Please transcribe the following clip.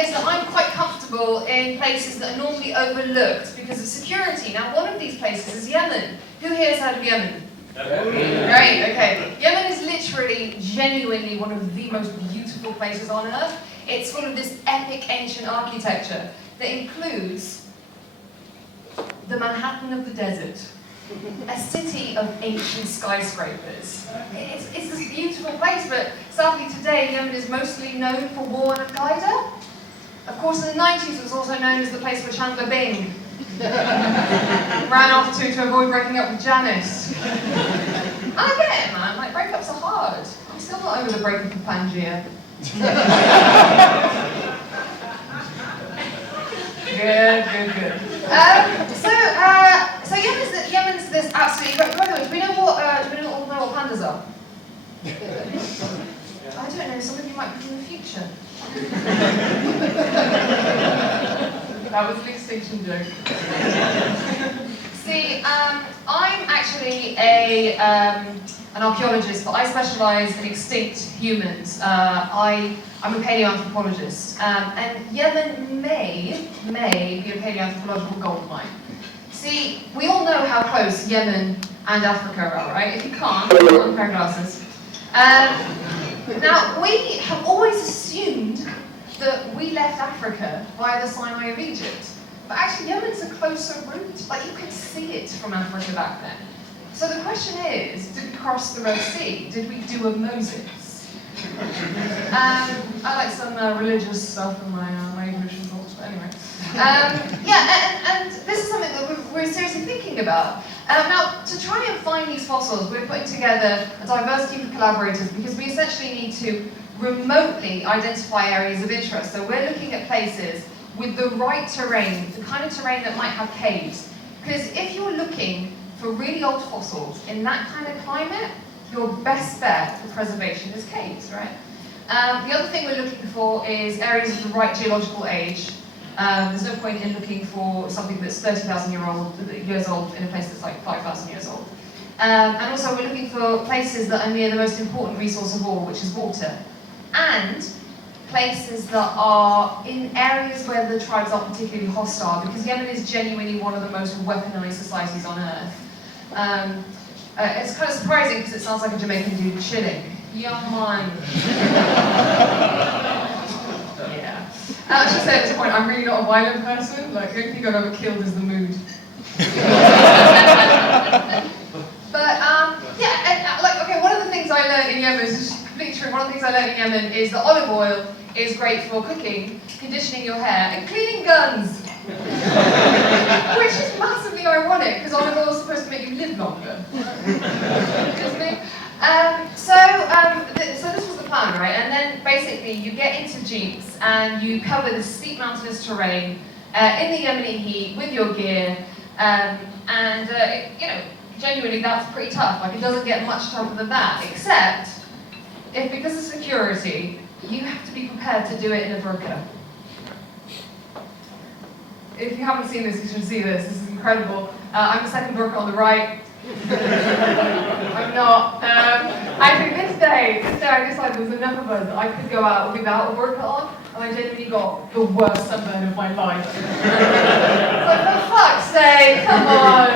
is that I'm quite comfortable in places that are normally overlooked because of security. Now, one of these places is Yemen. Who here has heard of Yemen? Great, okay. Yemen is literally, genuinely one of the most beautiful places on earth. It's full of this epic ancient architecture that includes the Manhattan of the desert, a city of ancient skyscrapers. It's this beautiful place, but sadly today Yemen is mostly known for war and Al-Qaeda. Of course, in the 90s it was also known as the place where Chandler Bing ran off to avoid breaking up with Janice. And I get it, man, like breakups are hard. I'm still not over the breakup of Pangaea. Good. So Yemen's this absolutely. By the way, do we know what pandas are? I don't know. Some of you might be from the future. That was an extinction joke. See, I'm actually an archaeologist, but I specialise in extinct humans. I'm a paleoanthropologist, and Yemen may be a paleoanthropological goldmine. See, we all know how close Yemen and Africa are, right? If you can't, put on a pair of glasses. Now, we have always assumed that we left Africa via the Sinai of Egypt. But actually, Yemen's a closer route. Like, you could see it from Africa back then. So the question is, did we cross the Red Sea? Did we do a Moses? I like some religious stuff in my evolution thoughts, but anyway. And this is something that we're seriously thinking about. Now, to try and find these fossils, we're putting together a diverse team of collaborators because we essentially need to remotely identify areas of interest. So we're looking at places with the right terrain, the kind of terrain that might have caves. Because if you're looking for really old fossils in that kind of climate, your best bet for preservation is caves, right? The other thing we're looking for is areas of the right geological age. There's no point in looking for something that's 30,000 years old in a place that's like 5,000 years old. And also we're looking for places that are near the most important resource of all, which is water. And places that are in areas where the tribes are particularly hostile, because Yemen is genuinely one of the most weaponized societies on earth. It's kind of surprising because it sounds like a Jamaican dude chilling. Yeah, man. Yeah. I should say at this point, I'm really not a violent person. Like, the only thing I've ever killed is the mood. Okay, one of the things I learned in Yemen is just completely true. One of the things I learned in Yemen is that olive oil is great for cooking, conditioning your hair, and cleaning guns. Which is massively ironic, because olive oil is supposed to make you live longer. Isn't it? So this was the plan, right? And then basically you get into jeeps and you cover the steep mountainous terrain in the Yemeni heat with your gear, genuinely that's pretty tough. Like, it doesn't get much tougher than that, except if because of security, you have to be prepared to do it in a burqa. If you haven't seen this, you should see this. This is incredible. I'm the second burqa on the right. I'm not. I think this day I decided there was enough of us that I could go out without a burqa on, and I genuinely got the worst sunburn of my life. Like, for fuck's sake, come on.